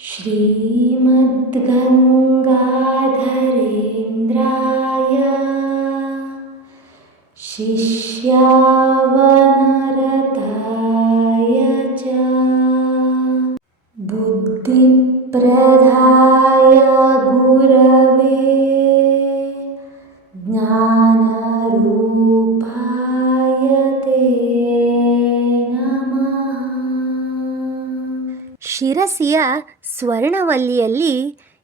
श्रीमद्गङ्गाधरेन्द्राय शिष्यावनरताय च बुद्धिप्रदाय गुरवे ज्ञानरूपाय ते नमः. ಶಿರಸಿಯ ಸ್ವರ್ಣವಲ್ಲಿಯಲ್ಲಿ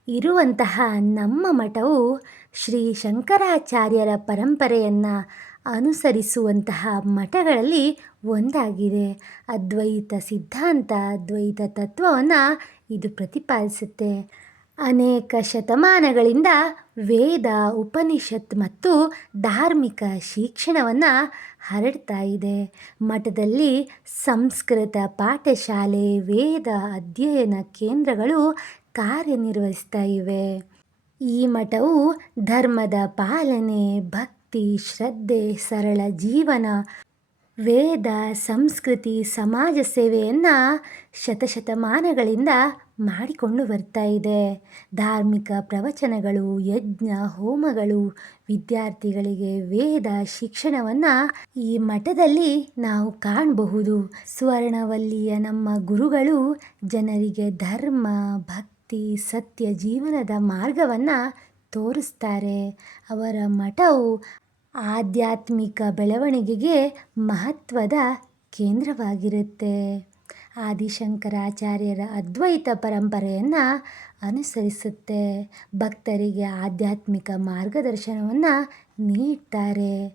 ಇರುವಂತಹ ನಮ್ಮ ಮಠವು ಶ್ರೀ ಶಂಕರಾಚಾರ್ಯರ ಪರಂಪರೆಯನ್ನು ಅನುಸರಿಸುವಂತಹ ಮಠಗಳಲ್ಲಿ ಒಂದಾಗಿದೆ. ಅದ್ವೈತ ಸಿದ್ಧಾಂತ, ಅದ್ವೈತ ತತ್ವವನ್ನು ಇದು ಪ್ರತಿಪಾದಿಸುತ್ತೆ. ಅನೇಕ ಶತಮಾನಗಳಿಂದ ವೇದ, ಉಪನಿಷತ್ ಮತ್ತು ಧಾರ್ಮಿಕ ಶಿಕ್ಷಣವನ್ನು ಹರಡ್ತಾ ಇದೆ. ಮಠದಲ್ಲಿ ಸಂಸ್ಕೃತ ಪಾಠಶಾಲೆ, ವೇದ ಅಧ್ಯಯನ ಕೇಂದ್ರಗಳು ಕಾರ್ಯನಿರ್ವಹಿಸ್ತಾ ಇವೆ. ಈ ಮಠವು ಧರ್ಮದ ಪಾಲನೆ, ಭಕ್ತಿ, ಶ್ರದ್ಧೆ, ಸರಳ ಜೀವನ, ವೇದ, ಸಂಸ್ಕೃತಿ, ಸಮಾಜ ಸೇವೆಯನ್ನು ಶತಶತಮಾನಗಳಿಂದ ಮಾಡಿಕೊಂಡು ಬರ್ತಾ ಇದೆ. ಧಾರ್ಮಿಕ ಪ್ರವಚನಗಳು, ಯಜ್ಞ ಹೋಮಗಳು, ವಿದ್ಯಾರ್ಥಿಗಳಿಗೆ ವೇದ ಶಿಕ್ಷಣವನ್ನು ಈ ಮಠದಲ್ಲಿ ನಾವು ಕಾಣಬಹುದು. ಸ್ವರ್ಣವಲ್ಲಿಯ ನಮ್ಮ ಗುರುಗಳು ಜನರಿಗೆ ಧರ್ಮ, ಭಕ್ತಿ, ಸತ್ಯ ಜೀವನದ ಮಾರ್ಗವನ್ನು ತೋರಿಸ್ತಾರೆ. ಅವರ ಮಠವು ಆಧ್ಯಾತ್ಮಿಕ ಬೆಳವಣಿಗೆಗೆ ಮಹತ್ವದ ಕೇಂದ್ರವಾಗಿರುತ್ತೆ. ಆದಿಶಂಕರಾಚಾರ್ಯರ ಅದ್ವೈತ ಪರಂಪರೆಯನ್ನು ಅನುಸರಿಸುತ್ತೆ. ಭಕ್ತರಿಗೆ ಆಧ್ಯಾತ್ಮಿಕ ಮಾರ್ಗದರ್ಶನವನ್ನು ನೀಡ್ತಾರೆ.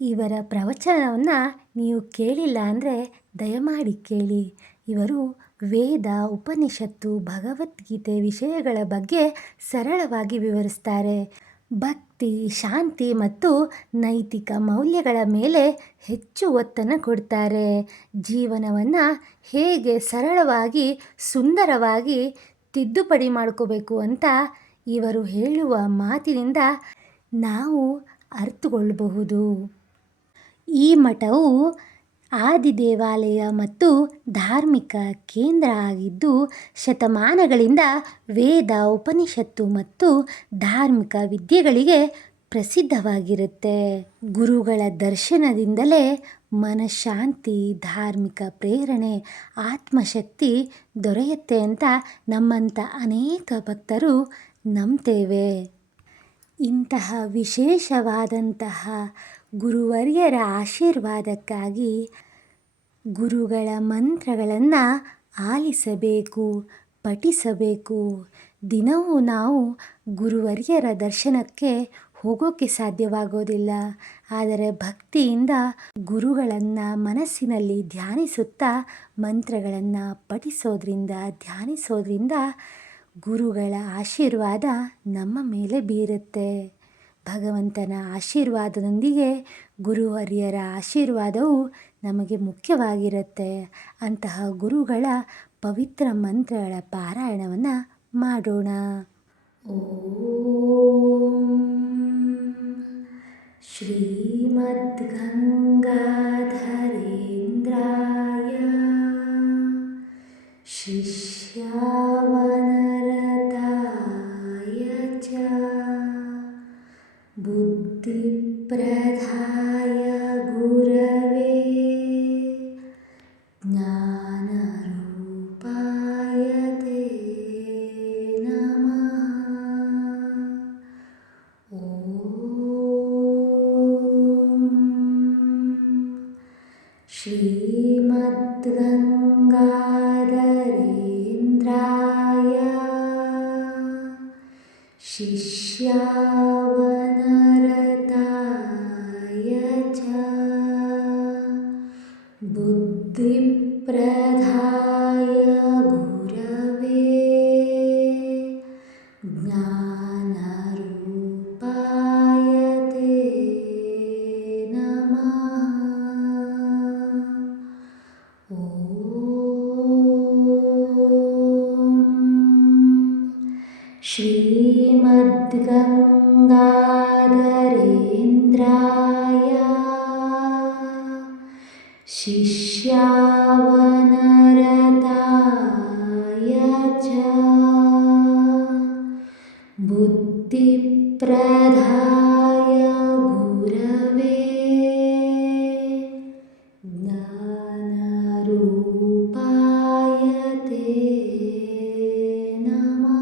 ಇವರ ಪ್ರವಚನವನ್ನು ನೀವು ಕೇಳಿಲ್ಲ ಅಂದರೆ ದಯಮಾಡಿ ಕೇಳಿ. ಇವರು ವೇದ, ಉಪನಿಷತ್ತು, ಭಗವದ್ಗೀತೆ ವಿಷಯಗಳ ಬಗ್ಗೆ ಸರಳವಾಗಿ ವಿವರಿಸ್ತಾರೆ. ಭಕ್ತಿ, ಶಾಂತಿ ಮತ್ತು ನೈತಿಕ ಮೌಲ್ಯಗಳ ಮೇಲೆ ಹೆಚ್ಚು ಒತ್ತನ್ನು ಕೊಡ್ತಾರೆ. ಜೀವನವನ್ನು ಹೇಗೆ ಸರಳವಾಗಿ, ಸುಂದರವಾಗಿ ತಿದ್ದುಪಡಿ ಮಾಡ್ಕೋಬೇಕು ಅಂತ ಇವರು ಹೇಳುವ ಮಾತಿನಿಂದ ನಾವು ಅರ್ಥಗೊಳ್ಳಬಹುದು. ಈ ಮಠವು ಆದಿ ದೇವಾಲಯ ಮತ್ತು ಧಾರ್ಮಿಕ ಕೇಂದ್ರ ಆಗಿದ್ದು, ಶತಮಾನಗಳಿಂದ ವೇದ, ಉಪನಿಷತ್ತು ಮತ್ತು ಧಾರ್ಮಿಕ ವಿದ್ಯೆಗಳಿಗೆ ಪ್ರಸಿದ್ಧವಾಗಿರುತ್ತೆ. ಗುರುಗಳ ದರ್ಶನದಿಂದಲೇ ಮನಃಶಾಂತಿ, ಧಾರ್ಮಿಕ ಪ್ರೇರಣೆ, ಆತ್ಮಶಕ್ತಿ ದೊರೆಯುತ್ತೆ ಅಂತ ನಮ್ಮಂಥ ಅನೇಕ ಭಕ್ತರು ನಂಬ್ತೇವೆ. ಇಂತಹ ವಿಶೇಷವಾದಂತಹ ಗುರುವರ್ಯರ ಆಶೀರ್ವಾದಕ್ಕಾಗಿ ಗುರುಗಳ ಮಂತ್ರಗಳನ್ನು ಆಲಿಸಬೇಕು, ಪಠಿಸಬೇಕು. ದಿನವೂ ನಾವು ಗುರುವರ್ಯರ ದರ್ಶನಕ್ಕೆ ಹೋಗೋಕ್ಕೆ ಸಾಧ್ಯವಾಗೋದಿಲ್ಲ. ಆದರೆ ಭಕ್ತಿಯಿಂದ ಗುರುಗಳನ್ನು ಮನಸ್ಸಿನಲ್ಲಿ ಧ್ಯಾನಿಸುತ್ತಾ ಮಂತ್ರಗಳನ್ನು ಪಠಿಸೋದ್ರಿಂದ, ಧ್ಯಾನಿಸೋದ್ರಿಂದ ಗುರುಗಳ ಆಶೀರ್ವಾದ ನಮ್ಮ ಮೇಲೆ ಬೀರುತ್ತೆ. ಭಗವಂತನ ಆಶೀರ್ವಾದದೊಂದಿಗೆ ಗುರುವರ್ಯರ ಆಶೀರ್ವಾದವು ನಮಗೆ ಮುಖ್ಯವಾಗಿರುತ್ತೆ. ಅಂತಹ ಗುರುಗಳ ಪವಿತ್ರ ಮಂತ್ರಗಳ ಪಾರಾಯಣವನ್ನು ಮಾಡೋಣ. ಓಂ ಶ್ರೀಮದ್ಗಂಗಾಧರೇಂದ್ರಾಯ ಶಿಷ್ಯಾವನರತಾಯ ಚ ಬುದ್ಧಿಪ್ರದಾಯ ಗುರವೇ ಜ್ಞಾನರೂಪಾಯ ತೇ ನಮಃ. ಓಂ ಶ್ರೀಮದ್ಗಂಗಾಧರೇಂದ್ರಾಯ ಶಿಷ್ಯಾವನರತಾಯ ಚ ಬುದ್ಧಿಪ್ರದಾಯ ಗುರವೇ ಜ್ಞಾನರೂಪಾಯ ತೇ ನಮಃ. ಓಂ ಶ್ರೀಮದ್ಗಂಗಾಧರೇಂದ್ರಾಯ ಶಿಷ್ಯಾವನರತಾಯ ಚ गुरवे ज्ञानरूपाय ते नमः।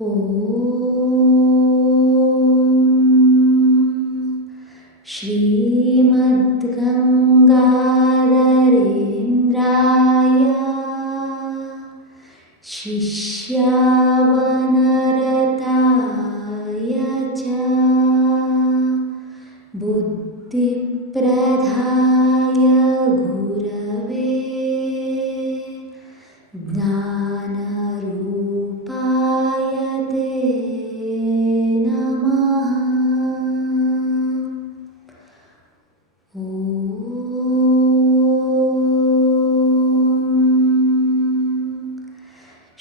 ॐ श्रीमद्गङ्गाधरेन्द्राय शिष्यावनरताय च बुद्धिप्रदाय गुरवे ज्ञानरूपाय ते नमः। ॐ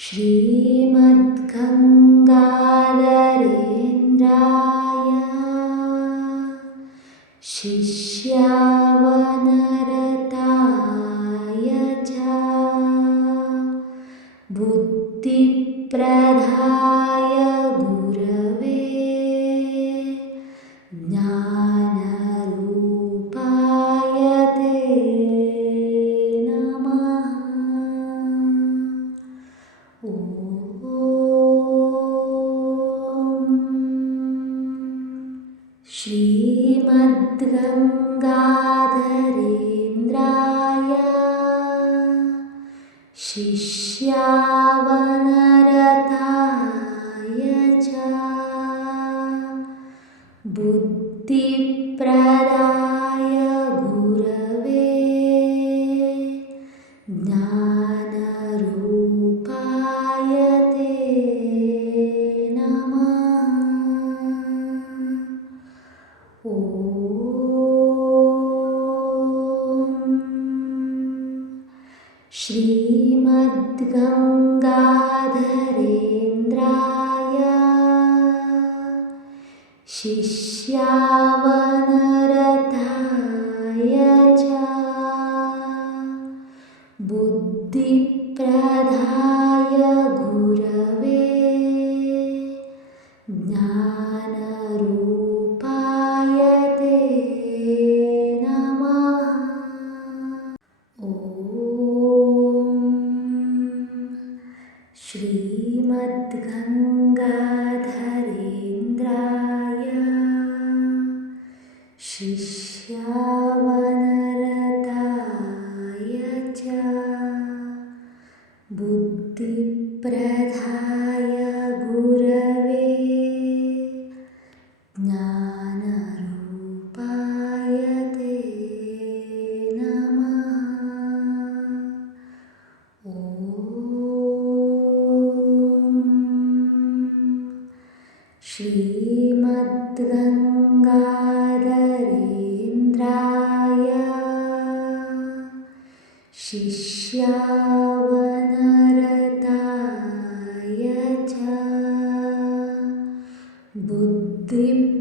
श्रीमद्गङ्गाधरेन्द्राय शिष्यावनरताय च बुद्धिप्रदाय गुरवे ज्ञानरूपाय ते नमः। ॐ श्रीमद्गङ्गाधरेन्द्राय शिष्यावनरताय च बुद्धिप्रदाय गुरवे ज्ञानरूपाय ते नमः। ॐ श्रीमद्गङ्गाधरेन्द्राय शिष्यावनरताय च बुद्धिप्रदाय गुरवे ज्ञानरूपाय ते नमः। ॐ श्रीमद्गङ्गाधरेन्द्राय शिष्यावनरताय च बुद्धिप्रदाय गुरवे ज्ञानरूपाय ते नमः। ॐ श्रीमद्गङ्गाधरेन्द्राय शिष्यावनरताय च बुद्धिप्रदाय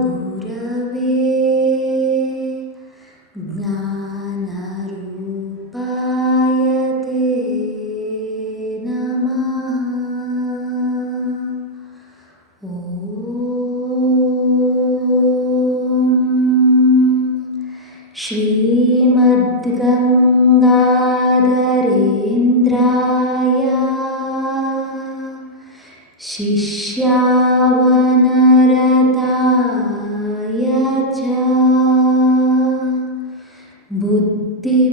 गुरवे ज्ञानरूपाय ते नमः। ॐ श्रीमद्गङ्गाधरेन्द्राय शिष्यावनरताय च बुद्धिप्रदाय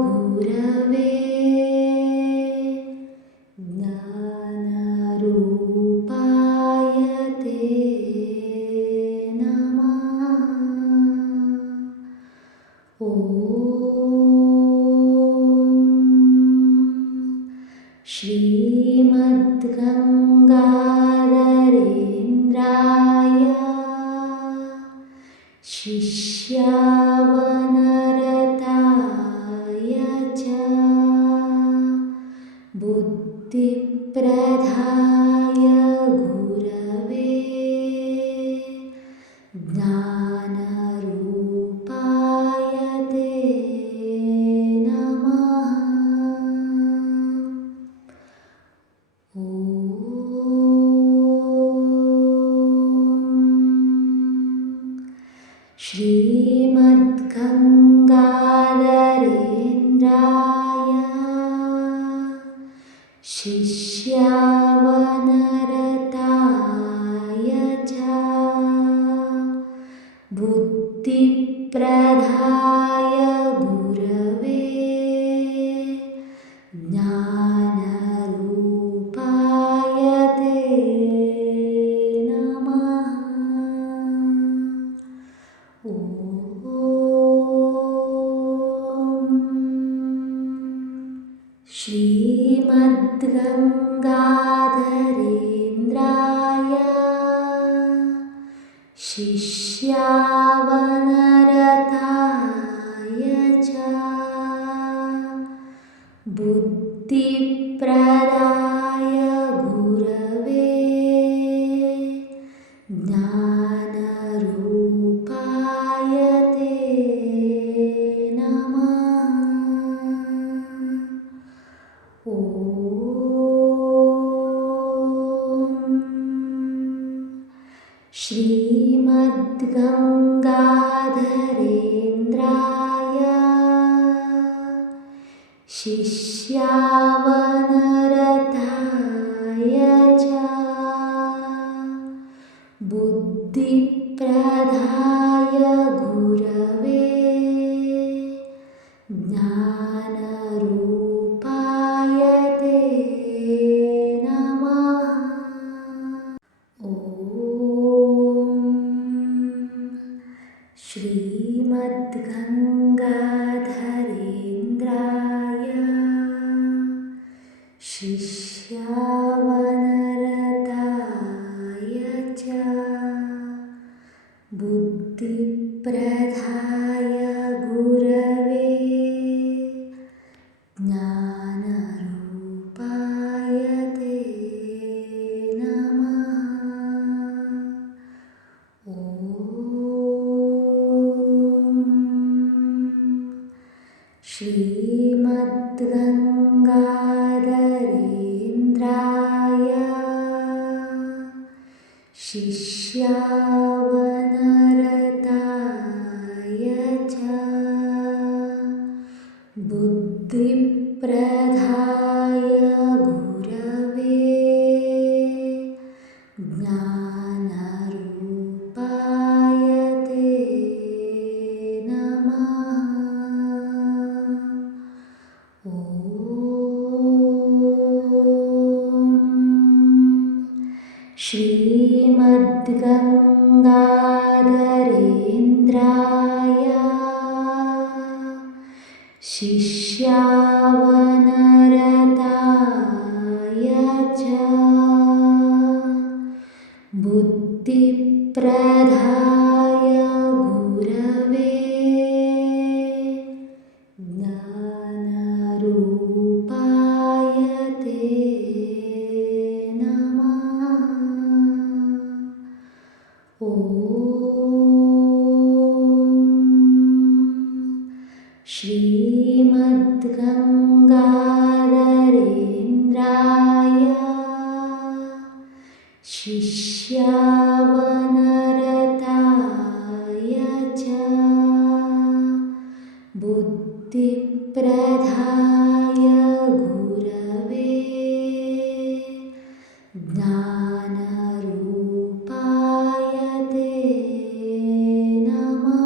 गुरवे ज्ञानरूपाय ते नमः। ॐ श्रीमद्गङ्गाधरेन्द्राय शिष्यावनरताय च बुद्धिप्रदाय गुरवे ज्ञानरूपाय ते नमः। श्रीमद्गङ्गाधरेन्द्राय शिष्यावनरताय च बुद्धिप्रदाय गुरवे ज्ञानरूपाय ते नमः। श्रीमद्गङ्गाधरेन्द्राय शिष्यावनरताय च बुद्धिप्रदाय गुरवे ज्ञानरूपाय ते नमः। श्रीमद्गङ्गाधरेन्द्राय शिष्यावनरताय च बुद्धिप्रदाय गुरवे ज्ञानरूपाय ते नमः। श्रीमद्गङ्गाधरेन्द्राय शिष्यावनरताय च बुद्धिप्रदाय गुरवे ज्ञानरूपाय ते नमः। श्रीमद्गङ्गाधरेन्द्राय शिष्यावनरताय च बुद्धिप्रदाय गुरवे ज्ञानरूपाय ते नमः। श्रीमद्गङ्गाधरेन्द्राय शिष्यावनरताय च बुद्धिप्रदाय गुरवे ज्ञानरूपाय ते नमः। श्रीमद्गङ्गाधरेन्द्राय शिष्यावनरताय च बुद्धिप्रदाय गुरवे ज्ञानरूपाय ते नमः।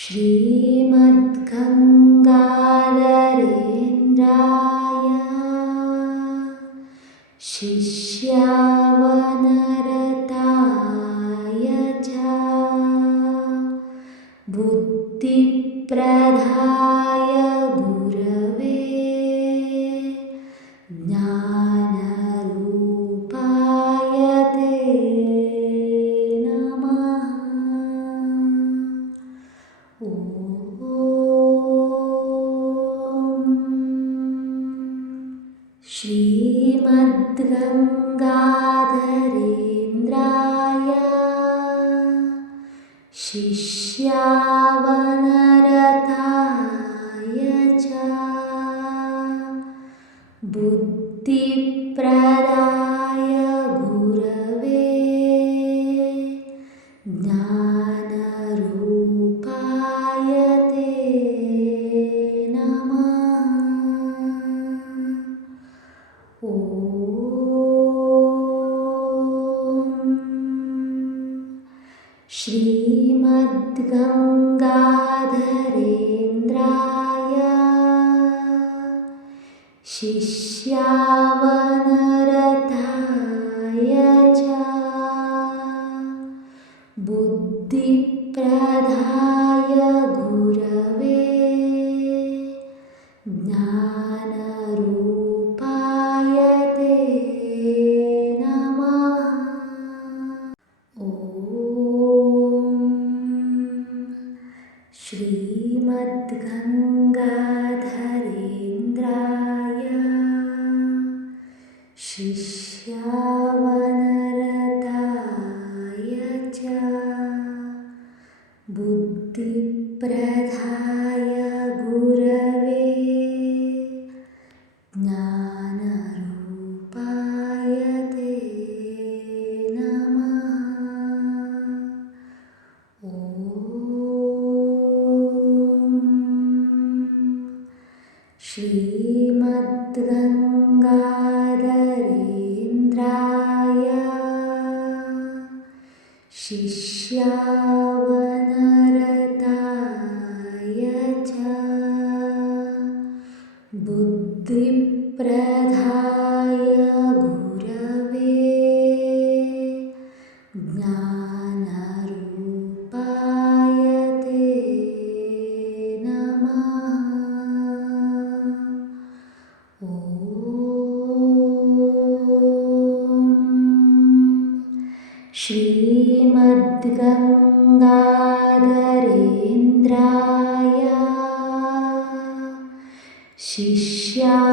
श्रीमद्गङ्गाधरेन्द्राय शिष्यावनरताय च बुद्धिप्रदाय गुरवे ज्ञानरूपाय ते नमः। श्रीमद्गङ्गाधरेन्द्राय शिष्यावनरताय च बुद्धिप्रदाय गुरवे ज्ञानरूपाय ते नमः। ॐ श्रीमद्गङ्गाधरेन्द्राय शिष्यावनरताय च बुद्धिप्रदाय गुरवे ज्ञानरूपाय ते नमः। ॐ श्रीमद्गङ्गाधरेन्द्राय शिष्यावनरताय च बुद्धिप्रदाय गुरवे ज्ञानरूपाय ते नमः। ॐ श्रीमद्गङ्गाधरेन्द्राय शिष्यावनरताय च बुद्धिप्रदाय गुरवे ज्ञानरूपाय ते नमः। ॐ श्रीमद्गङ्गाधरेन्द्राय शिष्यावनरताय